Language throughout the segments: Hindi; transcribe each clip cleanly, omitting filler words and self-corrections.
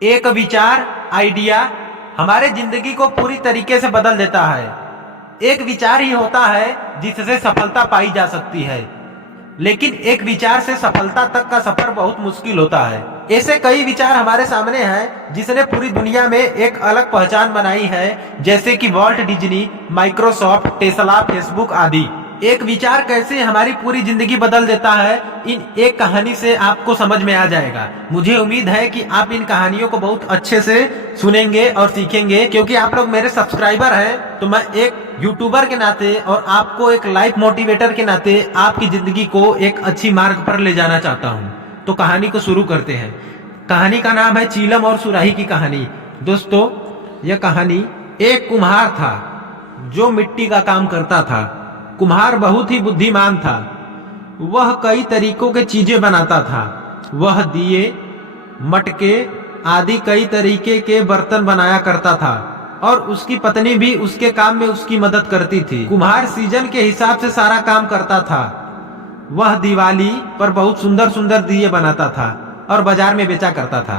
एक विचार आइडिया हमारे जिंदगी को पूरी तरीके से बदल देता है। एक विचार ही होता है जिससे सफलता पाई जा सकती है, लेकिन एक विचार से सफलता तक का सफर बहुत मुश्किल होता है। ऐसे कई विचार हमारे सामने हैं जिसने पूरी दुनिया में एक अलग पहचान बनाई है, जैसे कि Walt Disney, Microsoft, Tesla, Facebook आदि। एक विचार कैसे हमारी पूरी जिंदगी बदल देता है, इन एक कहानी से आपको समझ में आ जाएगा। मुझे उम्मीद है कि आप इन कहानियों को बहुत अच्छे से सुनेंगे और सीखेंगे, क्योंकि आप लोग मेरे सब्सक्राइबर हैं। तो मैं एक यूट्यूबर के नाते और आपको एक लाइफ मोटिवेटर के नाते आपकी जिंदगी को एक अच्छी मार्ग पर ले जाना चाहता हूँ। तो कहानी को शुरू करते हैं। कहानी का नाम है चीलम और सुराही की कहानी। दोस्तों, यह कहानी एक कुम्हार था जो मिट्टी का काम करता था। कुम्हार बहुत ही बुद्धिमान था। वह कई तरीकों के चीजें बनाता था। वह दिए, मटके आदि कई तरीके के बर्तन बनाया करता था, और उसकी पत्नी भी उसके काम में उसकी मदद करती थी। कुम्हार सीजन के हिसाब से सारा काम करता था। वह दिवाली पर बहुत सुंदर सुंदर दिए बनाता था और बाजार में बेचा करता था।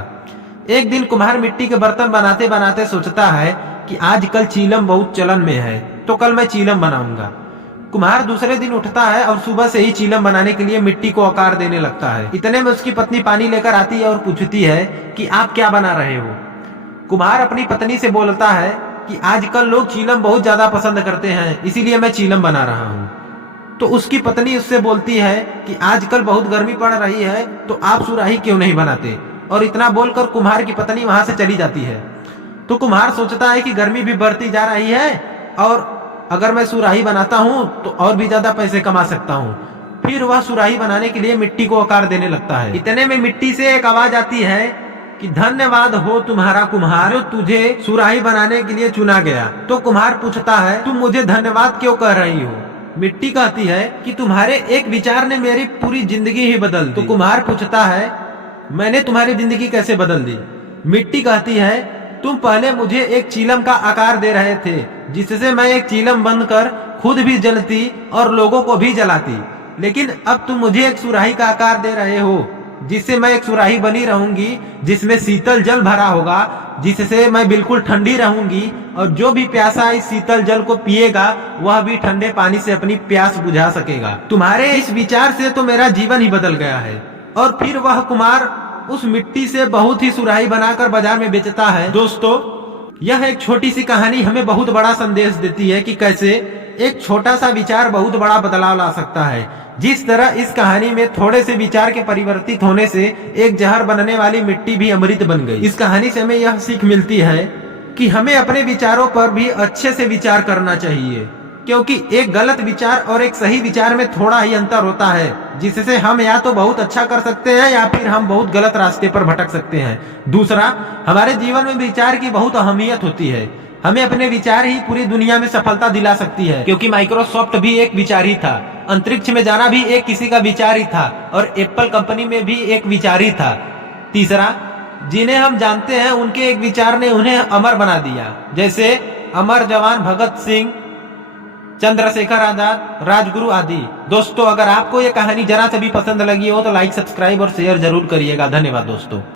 एक दिन कुम्हार मिट्टी के बर्तन बनाते बनाते सोचता है कि आजकल चीलम बहुत चलन में है, तो कल मैं चीलम बनाऊंगा। कुम्हार दूसरे दिन उठता है और सुबह से ही चीलम बनाने के लिए मिट्टी को आकार देने लगता है। इतने में उसकी पत्नी पानी लेकर आती है और पूछती है कि आप क्या बना रहे हो। कुम्हार अपनी पत्नी से बोलता है कि आजकल लोग चीलम बहुत ज्यादा पसंद करते हैं, इसीलिए मैं चीलम बना रहा हूँ। तो उसकी पत्नी उससे बोलती है कि आजकल बहुत गर्मी पड़ रही है, तो आप सुराही क्यों नहीं बनाते। और इतना बोलकर कुम्हार की पत्नी वहां से चली जाती है। तो कुम्हार सोचता है कि गर्मी भी बढ़ती जा रही है, और अगर मैं सुराही बनाता हूँ तो और भी ज्यादा पैसे कमा सकता हूँ। फिर वह सुराही बनाने के लिए मिट्टी को आकार देने लगता है। इतने में मिट्टी से एक आवाज आती है कि धन्यवाद हो तुम्हारा कुम्हार, जो तुझे सुराही बनाने के लिए चुना गया। तो कुम्हार पूछता है, तुम मुझे धन्यवाद क्यों कह रही हो। मिट्टी कहती है कि तुम्हारे एक विचार ने मेरी पूरी जिंदगी ही बदल दी। तो कुम्हार पूछता है, मैंने तुम्हारी जिंदगी कैसे बदल दी। मिट्टी कहती है, तुम पहले मुझे एक चीलम का आकार दे रहे थे, जिससे मैं एक चीलम बनकर खुद भी जलती और लोगों को भी जलाती, लेकिन अब तुम मुझे एक सुराही का आकार दे रहे हो, जिससे मैं एक सुराही बनी रहूंगी, जिसमें शीतल जल भरा होगा, जिससे मैं बिल्कुल ठंडी रहूंगी, और जो भी प्यासा इस शीतल जल को पिएगा वह भी ठंडे पानी से अपनी प्यास बुझा सकेगा। तुम्हारे इस विचार से तो मेरा जीवन ही बदल गया है। और फिर वह कुम्हार उस मिट्टी से बहुत ही सुराही बनाकर बाजार में बेचता है। दोस्तों, यह एक छोटी सी कहानी हमें बहुत बड़ा संदेश देती है कि कैसे एक छोटा सा विचार बहुत बड़ा बदलाव ला सकता है। जिस तरह इस कहानी में थोड़े से विचार के परिवर्तित होने से एक जहर बनने वाली मिट्टी भी अमृत बन गई। इस कहानी से हमें यह सीख मिलती है कि हमें अपने विचारों पर भी अच्छे से विचार करना चाहिए, क्योंकि एक गलत विचार और एक सही विचार में थोड़ा ही अंतर होता है, जिससे हम या तो बहुत अच्छा कर सकते हैं या फिर हम बहुत गलत रास्ते पर भटक सकते हैं। दूसरा, हमारे जीवन में विचार की बहुत अहमियत होती है। हमें अपने विचार ही पूरी दुनिया में सफलता दिला सकती है, क्योंकि माइक्रोसॉफ्ट भी एक विचार ही था, अंतरिक्ष में जाना भी एक किसी का विचार ही था, और एप्पल कंपनी में भी एक विचार ही था। तीसरा, जिन्हें हम जानते हैं उनके एक विचार ने उन्हें अमर बना दिया, जैसे अमर जवान भगत सिंह, चंद्रशेखर आजाद, राजगुरु आदि। दोस्तों, अगर आपको ये कहानी जरा से भी पसंद लगी हो तो लाइक, सब्सक्राइब और शेयर जरूर करिएगा। धन्यवाद दोस्तों।